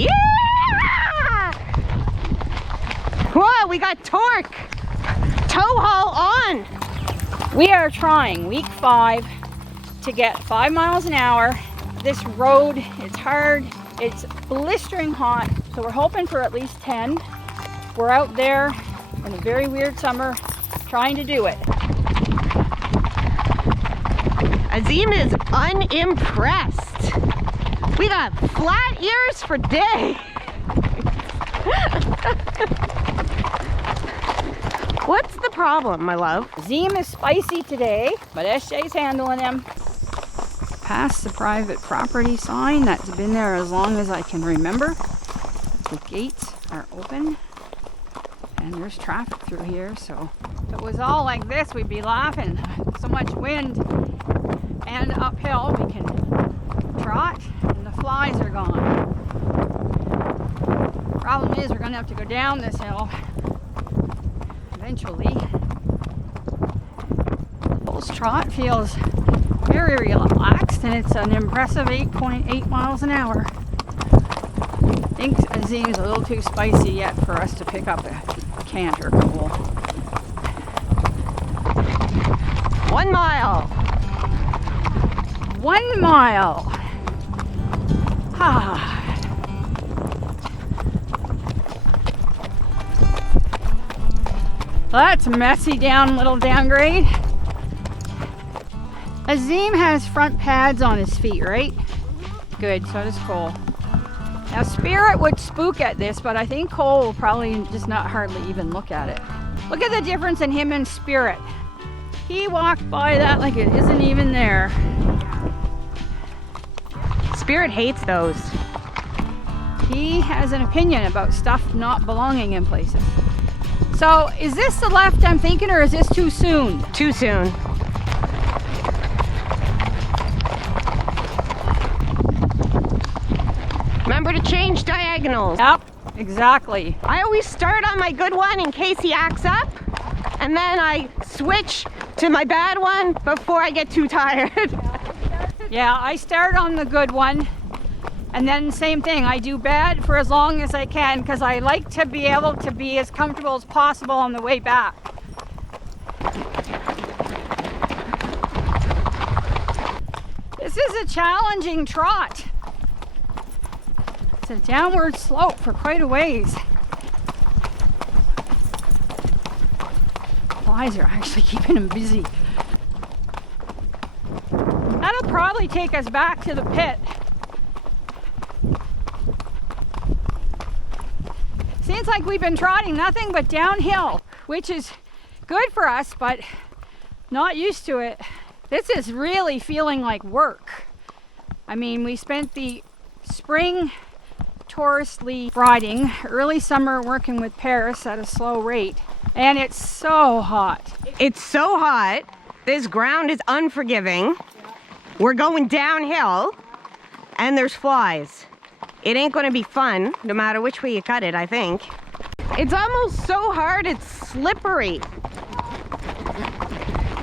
Yeah! Whoa, we got torque. Tow haul on. We are trying week 5 to get 5 miles an hour. This road, it's hard, it's blistering hot, so we're hoping for at least 10. We're out there in a very weird summer trying to do it. Aziim is unimpressed. We got flat ears for days. What's the problem, my love? Aziim is spicy today, but SJ's handling him. Past the private property sign that's been there as long as I can remember. The gates are open and there's traffic through here, so if it was all like this we'd be laughing. So much wind and uphill we can trot and the flies are gone. Problem is we're gonna have to go down this hill eventually. Kohl's trot feels very relaxed and it's an impressive 8.8 miles an hour. I think Aziim's a little too spicy yet for us to pick up a canter Kohl. 1 mile. 1 mile. Ah. Well, that's messy down, little downgrade. Aziim has front pads on his feet, right? Good, so does Kohl. Now Spirit would spook at this, but I think Kohl will probably just not hardly even look at it. Look at the difference in him and Spirit. He walked by that like it isn't even there. Spirit hates those. He has an opinion about stuff not belonging in places. So is this the left I'm thinking, or is this too soon? Too soon. Remember to change diagonals. Yep, exactly. I always start on my good one in case he acts up, and then I switch to my bad one before I get too tired. Yeah, I start on the good one, and then same thing, I do bad for as long as I can because I like to be able to be as comfortable as possible on the way back. This is a challenging trot. It's a downward slope for quite a ways. Flies are actually keeping him busy. That'll probably take us back to the pit. Seems like we've been trotting nothing but downhill, which is good for us, but not used to it. This is really feeling like work. I mean, we spent the spring touristly riding, early summer working with Paris at a slow rate, and it's so hot. It's so hot. This ground is unforgiving. We're going downhill, and there's flies. It ain't gonna be fun, no matter which way you cut it, I think. It's almost so hard, it's slippery.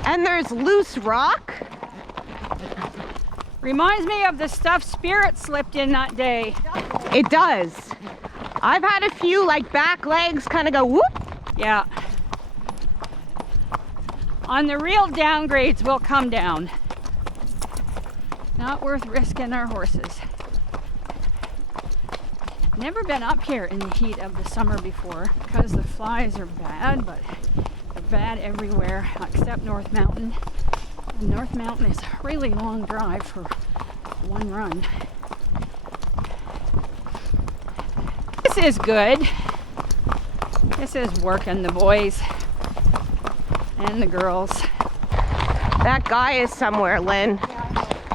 And there's loose rock. Reminds me of the stuff Spirit slipped in that day. It does. I've had a few like back legs kind of go whoop. Yeah. On the real downgrades, we'll come down. Not worth risking our horses. Never been up here in the heat of the summer before because the flies are bad, but they're bad everywhere except North Mountain. And North Mountain is a really long drive for one run. This is good. This is working the boys and the girls. That guy is somewhere, Lynn.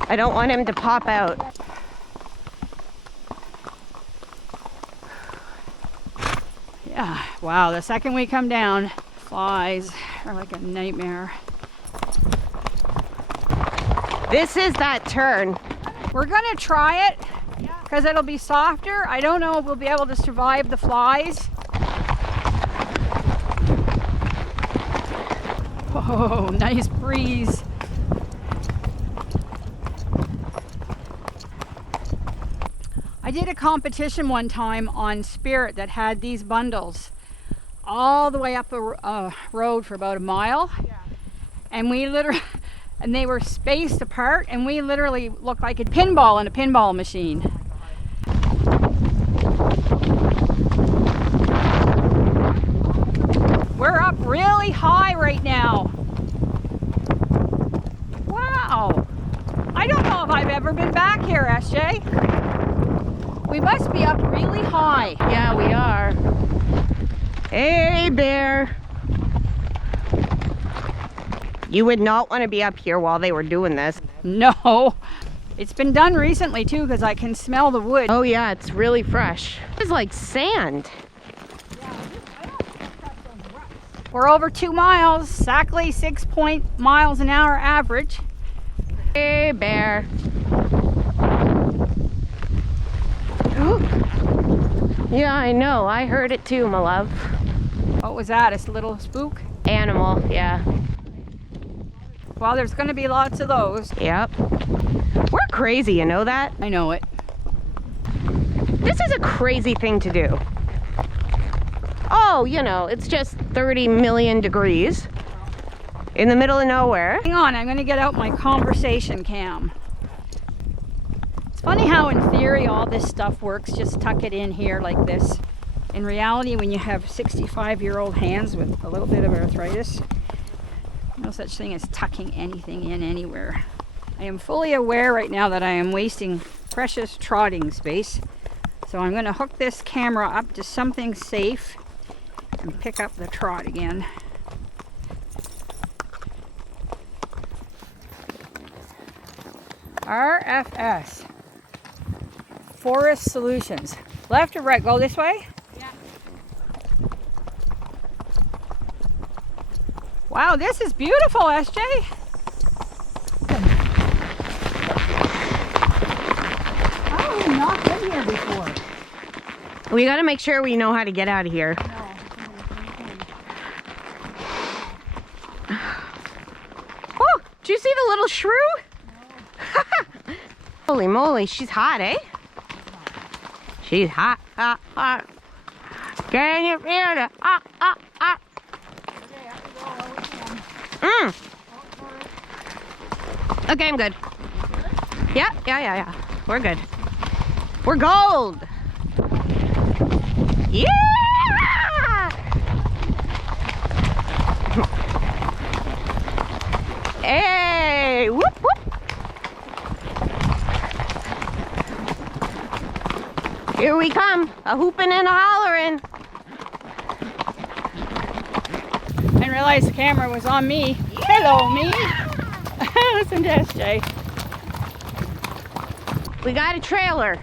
I don't want him to pop out. Yeah, wow, the second we come down, flies are like a nightmare. This is that turn. We're gonna try it because it'll be softer. I don't know if we'll be able to survive the flies. Oh, nice breeze. I did a competition one time on Spirit that had these bundles all the way up a road for about a mile. Yeah. And we literally, and they were spaced apart, and we literally looked like a pinball in a pinball machine. We're up really high right now. Wow. I don't know if I've ever been back here, SJ. We must be up really high. Yeah, we are. Hey, bear. You would not want to be up here while they were doing this. No. It's been done recently too, because I can smell the wood. Oh yeah, it's really fresh. It's like sand. We're over 2 miles, exactly 6 miles an hour average. Hey, bear. Ooh. Yeah, I know. I heard it too, my love. What was that? A little spook? Animal, yeah. Well, there's going to be lots of those. Yep. We're crazy, you know that? I know it. This is a crazy thing to do. Oh, you know, it's just 30 million degrees in the middle of nowhere. Hang on, I'm going to get out my conversation cam. It's funny how in theory all this stuff works. Just tuck it in here like this. In reality, when you have 65-year-old hands with a little bit of arthritis, no such thing as tucking anything in anywhere. I am fully aware right now that I am wasting precious trotting space. So I'm going to hook this camera up to something safe and pick up the trot again. RFS. Forest Solutions. Left or right? Go this way? Yeah. Wow, this is beautiful, SJ. Oh, we've not been here before. We got to make sure we know how to get out of here. Oh, did you see the little shrew? No. Holy moly, she's hot, eh? She's hot, hot, hot. Can you feel it? Hot, hot, hot. Okay, I'm good. Yeah. We're good. We're gold. Yeah! Hey! Whoop, whoop. Here we come. A hooping and a hollering. I didn't realize the camera was on me. Yeah. Hello, me. Listen to SJ. We got a trailer.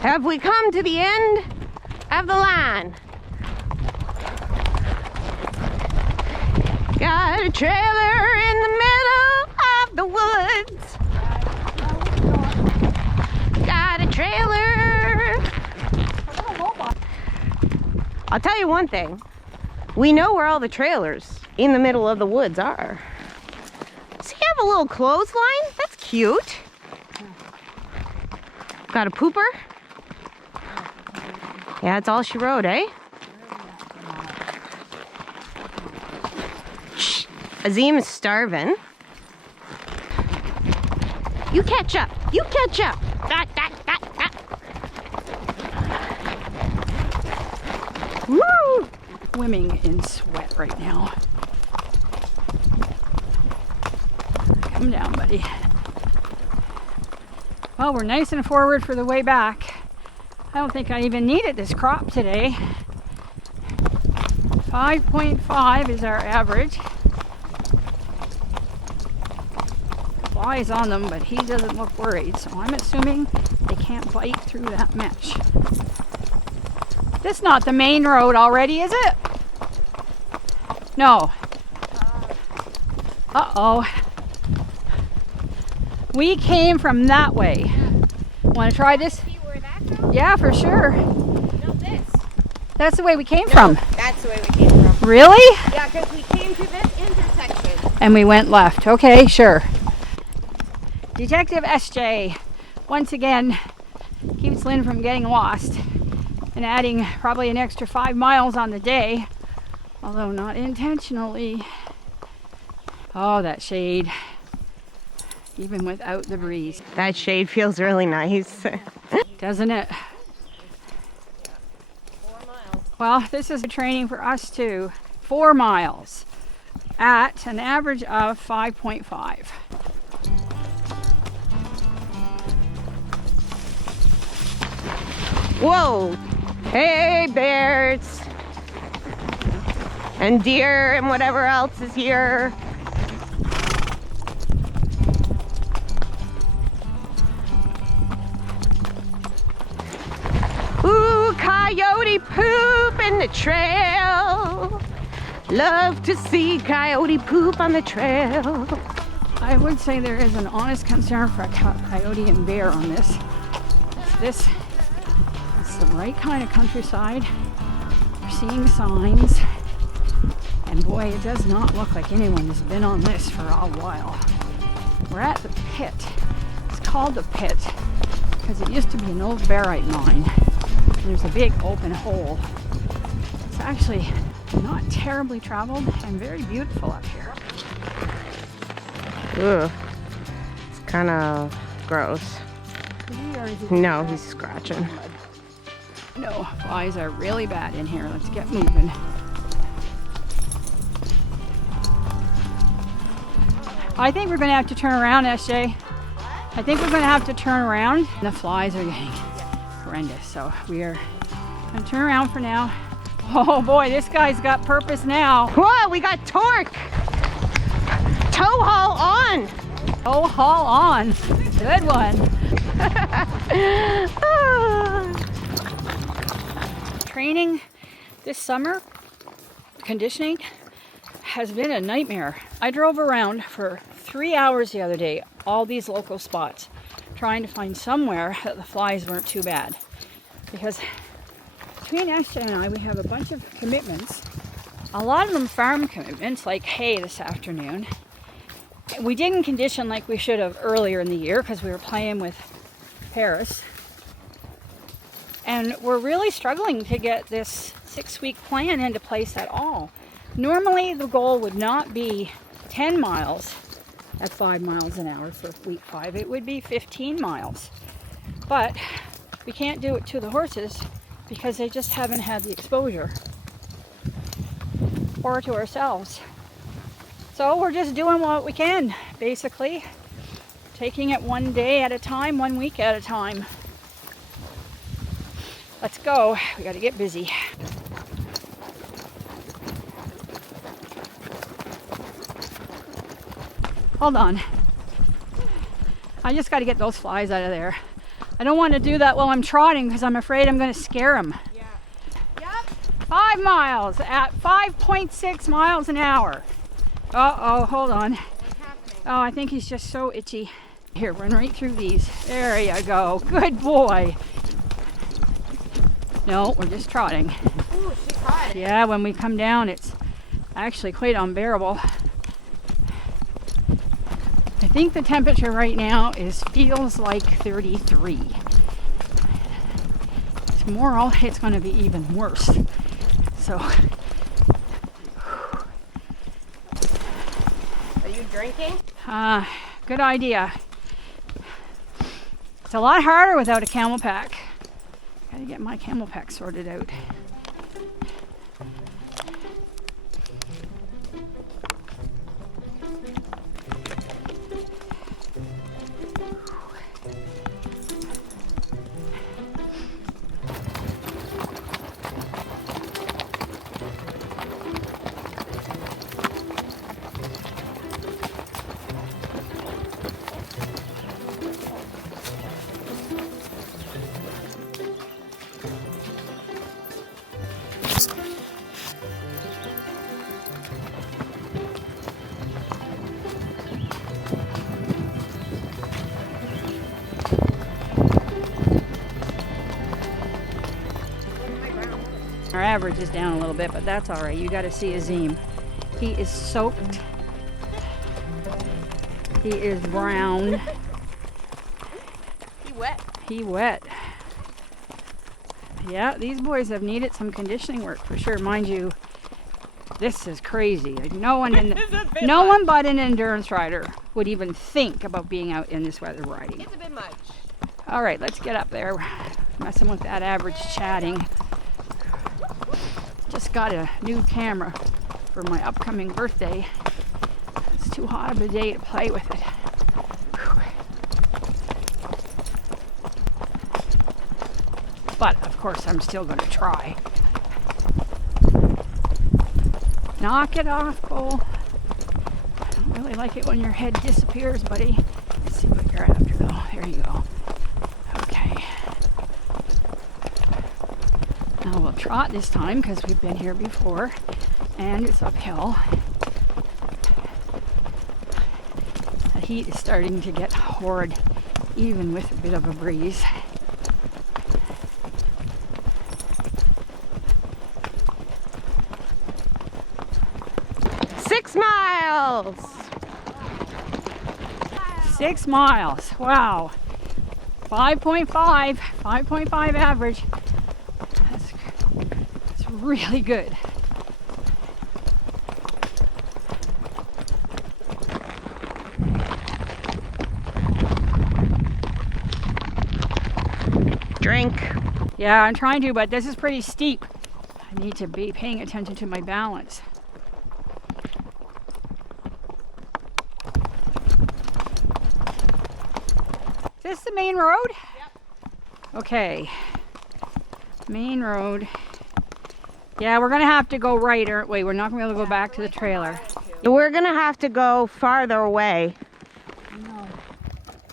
Have we come to the end of the line? Got a trailer in the middle of the woods. Got a trailer. I'll tell you one thing. We know where all the trailers in the middle of the woods are. See, you have a little clothesline? That's cute. Got a pooper? Yeah, that's all she wrote, eh? Shh. Aziim is starving. You catch up. You catch up. That. Woo! Swimming in sweat right now. Come down, buddy. Well, we're nice and forward for the way back. I don't think I even needed this crop today. 5.5 is our average. Flies on them, but he doesn't look worried, so I'm assuming they can't bite through that mesh. This is not the main road already, is it? No. Uh-oh. We came from that way. Want to try this? Yeah, for sure. No, this. That's the way we came from. That's the way we came from. Really? Yeah, because we came to this intersection. And we went left. Okay, sure. Detective SJ, once again, keeps Lynn from getting lost and adding probably an extra 5 miles on the day, although not intentionally. Oh, that shade, even without the breeze. That shade feels really nice. Doesn't it? 4 miles. Well, this is training for us too. 4 miles at an average of 5.5. Whoa! Hey, bears! And deer and whatever else is here. Ooh, coyote poop in the trail. Love to see coyote poop on the trail. I would say there is an honest concern for a coyote and bear on this. It's the right kind of countryside. We're seeing signs. And boy, it does not look like anyone has been on this for a while. We're at the pit. It's called the pit because it used to be an old barite mine. There's a big open hole. It's actually not terribly traveled and very beautiful up here. Ugh. It's kind of gross. No, he's scratching. No, flies are really bad in here. Let's get moving. I think we're going to have to turn around, SJ. I think we're going to have to turn around. The flies are getting horrendous, so we are going to turn around for now. Oh boy, this guy's got purpose now. Whoa, we got torque! Tow haul on! Oh, haul on. Good one. Training this summer, conditioning, has been a nightmare. I drove around for 3 hours the other day, all these local spots, trying to find somewhere that the flies weren't too bad. Because between SJ and I, we have a bunch of commitments. A lot of them farm commitments, like hay this afternoon. We didn't condition like we should have earlier in the year because we were playing with Paris. And we're really struggling to get this 6-week plan into place at all. Normally the goal would not be 10 miles at 5 miles an hour for week 5. It would be 15 miles. But we can't do it to the horses because they just haven't had the exposure. Or to ourselves. So we're just doing what we can, basically. Taking it one day at a time, 1 week at a time. Let's go. We got to get busy. Hold on. I just got to get those flies out of there. I don't want to do that while I'm trotting because I'm afraid I'm going to scare them. Yeah. Yep. 5 miles at 5.6 miles an hour. Uh-oh, hold on. What's happening? Oh, I think he's just so itchy. Here, run right through these. There you go. Good boy. No, we're just trotting. Ooh, she's hot. Yeah, when we come down, it's actually quite unbearable. I think the temperature right now feels like 33. Tomorrow, it's going to be even worse. So, Are you drinking? good idea. It's a lot harder without a camel pack. Gotta get my camel pack sorted out. Our average is down a little bit, but that's all right. You got to see Aziim. He is soaked. He is brown. He wet. He wet. Yeah, these boys have needed some conditioning work for sure. Mind you, this is crazy. Like, no one but an endurance rider would even think about being out in this weather riding. It's a bit much. All right, let's get up there. Messing with that average chatting. Just got a new camera for my upcoming birthday. It's too hot of a day to play with it. But of course, I'm still going to try. Knock it off, Kohl. I don't really like it when your head disappears, buddy. Let's see what you're after, though. There you go. Okay. Now we'll trot this time because we've been here before, and it's uphill. The heat is starting to get horrid, even with a bit of a breeze. Miles. 6 miles. Wow. 5.5 average. That's really good. Drink. Yeah, I'm trying to, but this is pretty steep. I need to be paying attention to my balance. Is this the main road? Yep. Okay. Main road. Yeah, we're gonna have to go right, aren't we? We're not gonna be able to go back to the trailer. We're gonna have to go farther away. No.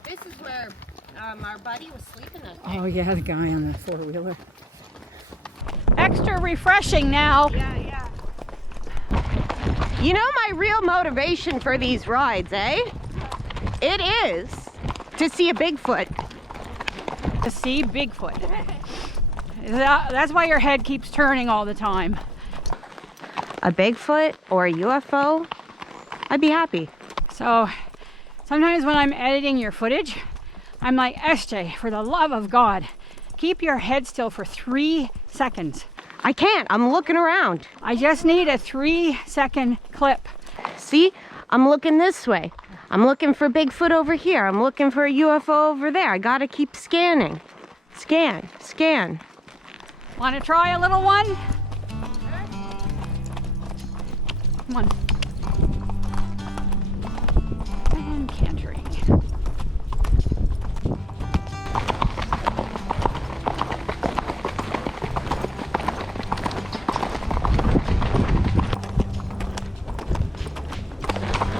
This is where our buddy was sleeping at. Oh yeah, the guy on the four-wheeler. Extra refreshing now. Yeah. You know my real motivation for these rides, eh? It is to see a Bigfoot. To see Bigfoot. That's why your head keeps turning all the time. A Bigfoot or a UFO, I'd be happy. So sometimes when I'm editing your footage, I'm like, SJ, for the love of God, keep your head still for 3 seconds. I can't, I'm looking around. I just need a 3-second clip. See, I'm looking this way. I'm looking for Bigfoot over here. I'm looking for a UFO over there. I gotta keep scanning. Scan. Want to try a little one? Come on. And cantering.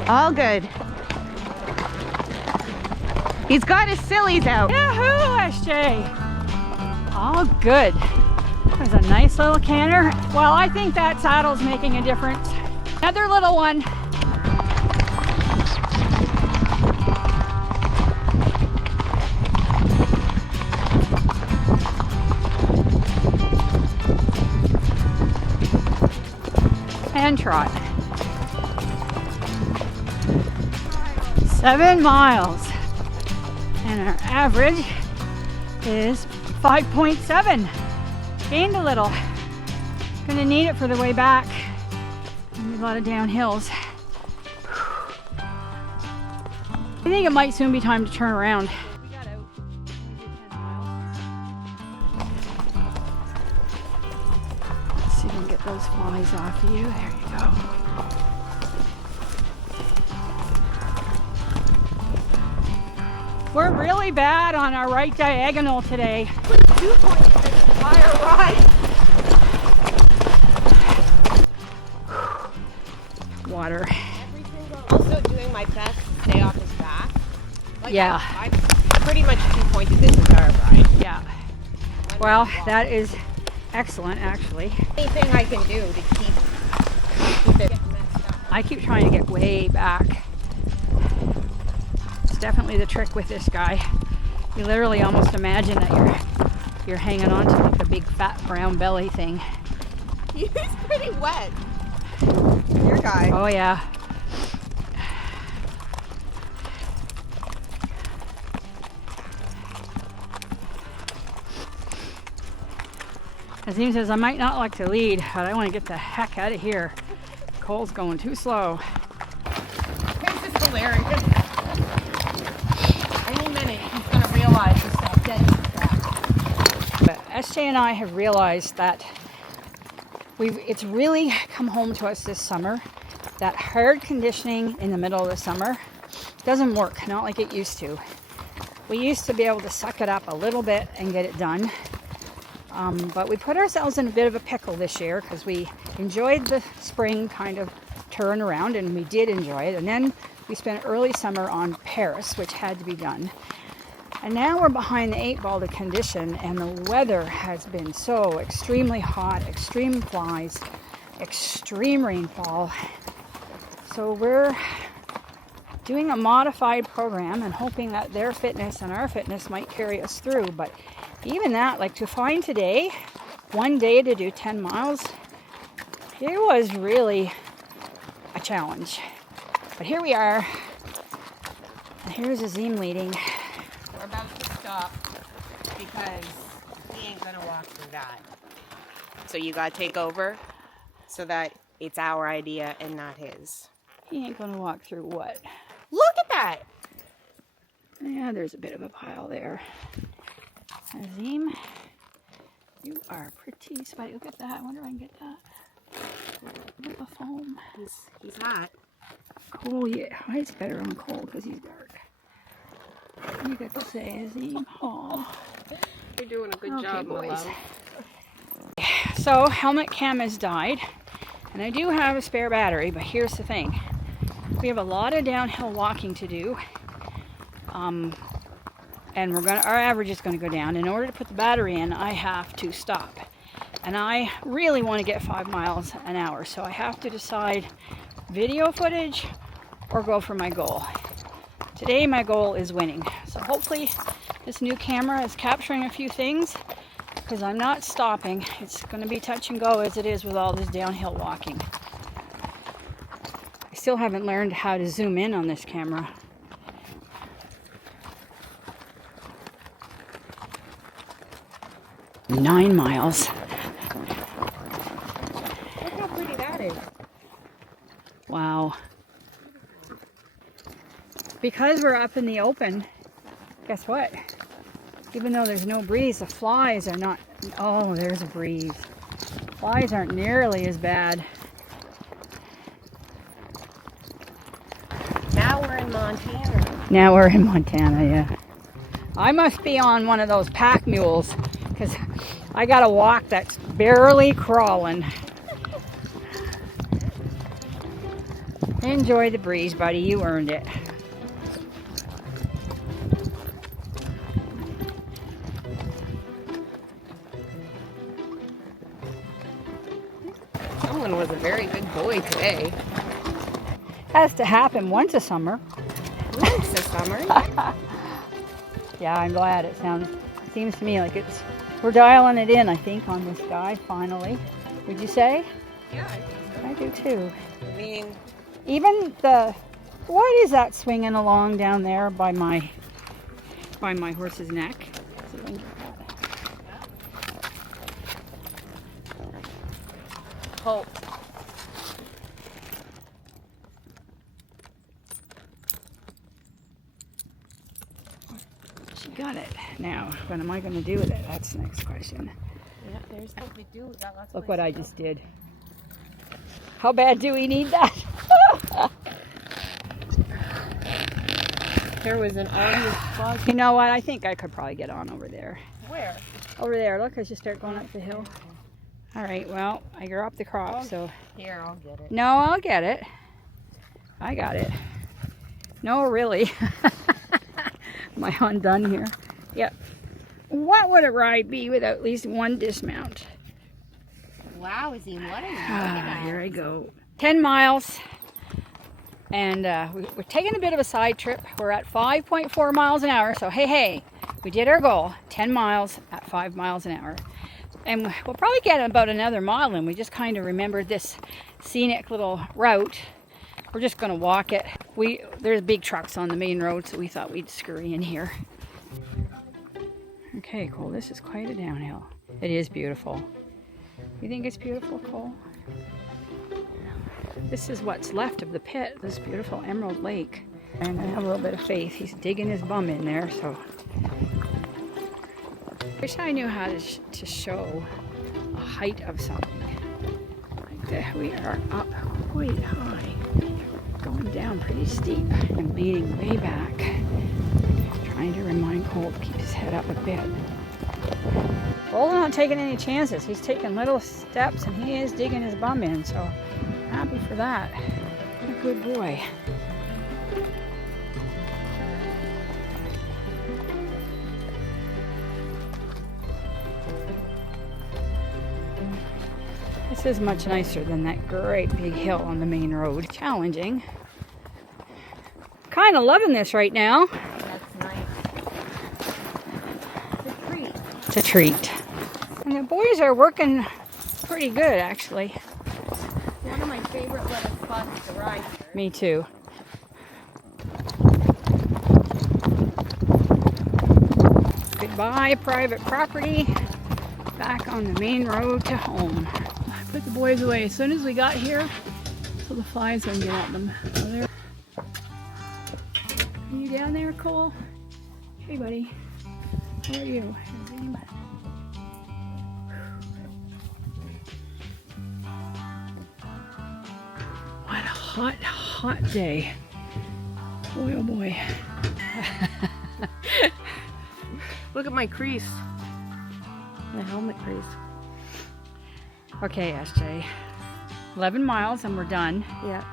All good. He's got his sillies out. Yahoo, SJ! All good. There's a nice little canter. Well, I think that saddle's making a difference. Another little one. And trot. 7 miles. And our average is 5.7. Gained a little. Gonna need it for the way back. A lot of downhills. I think it might soon be time to turn around. We got out. We did 10 miles. Let's see if we can get those flies off of you. There you go. We're really bad on our right diagonal today. Put 2 points in this entire ride. Water. Also doing my best to stay off his back. Like Yeah. I pretty much 2 pointed this entire ride. Yeah. Well, that is excellent, actually. Anything I can do to keep it messed up. I keep trying to get way back. It's definitely the trick with this guy. You literally almost imagine that you're hanging on to like a big fat brown belly thing. He's pretty wet. Your guy. Oh yeah. Aziim says, I might not like to lead, but I want to get the heck out of here. Kohl's going too slow. This is hilarious. Any minute he's going to realize he's not dead in the track. But SJ and I have realized that it's really come home to us this summer that hard conditioning in the middle of the summer doesn't work, not like it used to. We used to be able to suck it up a little bit and get it done. But we put ourselves in a bit of a pickle this year because we enjoyed the spring kind of turn around, and we did enjoy it. And then we spent early summer on Paris, which had to be done. And now we're behind the 8 ball to condition, and the weather has been so extremely hot, extreme flies, extreme rainfall. So we're doing a modified program and hoping that their fitness and our fitness might carry us through. But even that, like to find today, one day to do 10 miles, it was really a challenge. But here we are. And here's Aziim leading. We're about to stop because he ain't gonna walk through that. So you gotta take over so that it's our idea and not his. He ain't gonna walk through what? Look at that! Yeah, there's a bit of a pile there. Aziim, you are pretty spicy. Look at that. I wonder if I can get that. Look at the foam. He's hot. Kohl, yeah. It's better on Kohl because he's dark. You got to say, Aziim. Oh, You're doing a good job, my love. So, helmet cam has died, and I do have a spare battery, but here's the thing. We have a lot of downhill walking to do, and our average is going to go down. In order to put the battery in, I have to stop, and I really want to get 5 miles an hour, so I have to decide video footage or go for my goal. Today my goal is winning, so hopefully this new camera is capturing a few things because I'm not stopping. It's going to be touch and go as it is with all this downhill walking. I still haven't learned how to zoom in on this camera. Nine miles. Look how pretty that is. Wow. Because we're up in the open, guess what? Even though there's no breeze, the flies are not... Oh, there's a breeze. Flies aren't nearly as bad. Now we're in Montana. Now we're in Montana, yeah. I must be on one of those pack mules because I got a walk that's barely crawling. Enjoy the breeze, buddy. You earned it. Someone was a very good boy today. Has to happen once a summer. Once a summer. Yeah, I'm glad. It seems to me like we're dialing it in, I think, on this guy finally. Would you say? Yeah, I think so. I do too. I mean, Even what is that swinging along down there by my horse's neck? See if I can get that. hope. She got it. Now, what am I going to do with it? That's the next question. Yeah, there's what we do. We got lots of Look ways what to I go. just did. How bad do we need that? There was an obvious fog. You know what? I think I could probably get on over there. Where? Over there. Look, as you start going up the hill. All right. Well, I grew up the crop, so. Here, I'll get it. No, I'll get it. I got it. No, really. Am I undone here? Yep. What would a ride be without at least one dismount? Wow, Aziim, what are you Ah, here I go. 10 miles. And we're taking a bit of a side trip. We're at 5.4 miles an hour. So, hey, we did our goal. 10 miles at 5 miles an hour. And we'll probably get about another mile in. We just kind of remembered this scenic little route. We're just going to walk it. There's big trucks on the main road, so we thought we'd scurry in here. Okay, Kohl, this is quite a downhill. It is beautiful. You think it's beautiful, Cole? This is what's left of the pit, this beautiful Emerald Lake. And I have a little bit of faith. He's digging his bum in there, so. Wish I knew how to show a height of something. Like that. We are up quite high, going down pretty steep and leaning way back. Trying to remind Cole to keep his head up a bit. Cole's not taking any chances. He's taking little steps and he is digging his bum in, so happy for that. What a good boy. This is much nicer than that great big hill on the main road. Challenging. Kind of loving this right now. That's nice. It's a treat. It's a treat. And the boys are working pretty good, actually. One of my favorite little spots to ride here. Me too. Goodbye, private property. Back on the main road to home. I put the boys away as soon as we got here, so the flies wouldn't get at them. So there. Are you down there, Cole? Hey, buddy. How are you? What a hot, hot day. Boy, oh boy. Look at my crease. My helmet crease. Okay, SJ. 11 miles and we're done. Yeah.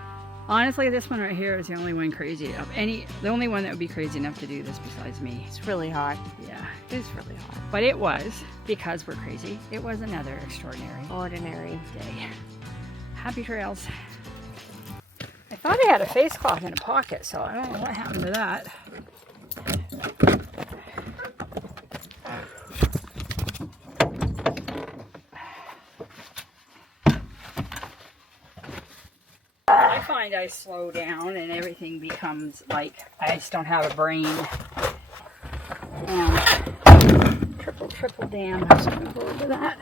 Honestly, this one right here is the only one crazy of the only one that would be crazy enough to do this besides me. It's really hot. Yeah. It's really hot. But it was, because we're crazy, it was another extraordinary Ordinary. day. Happy trails. I thought I had a face cloth in a pocket, so I don't know what happened to that. I find I slow down and everything becomes like I just don't have a brain. And triple damn. I'm just gonna go over that.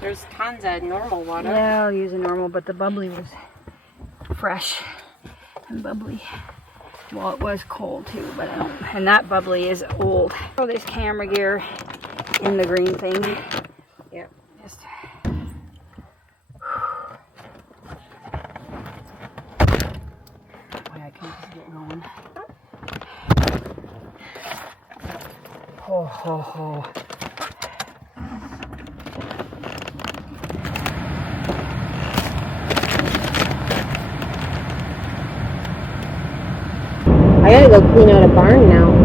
There's tons of normal water. Yeah, I'll use a normal, but the bubbly was fresh and bubbly. Well, it was cold too, but I don't. And that bubbly is old. Oh, there's camera gear in the green thing. Yep. Just. Boy, I can just get going. Ho ho ho. I gotta go clean out a barn now.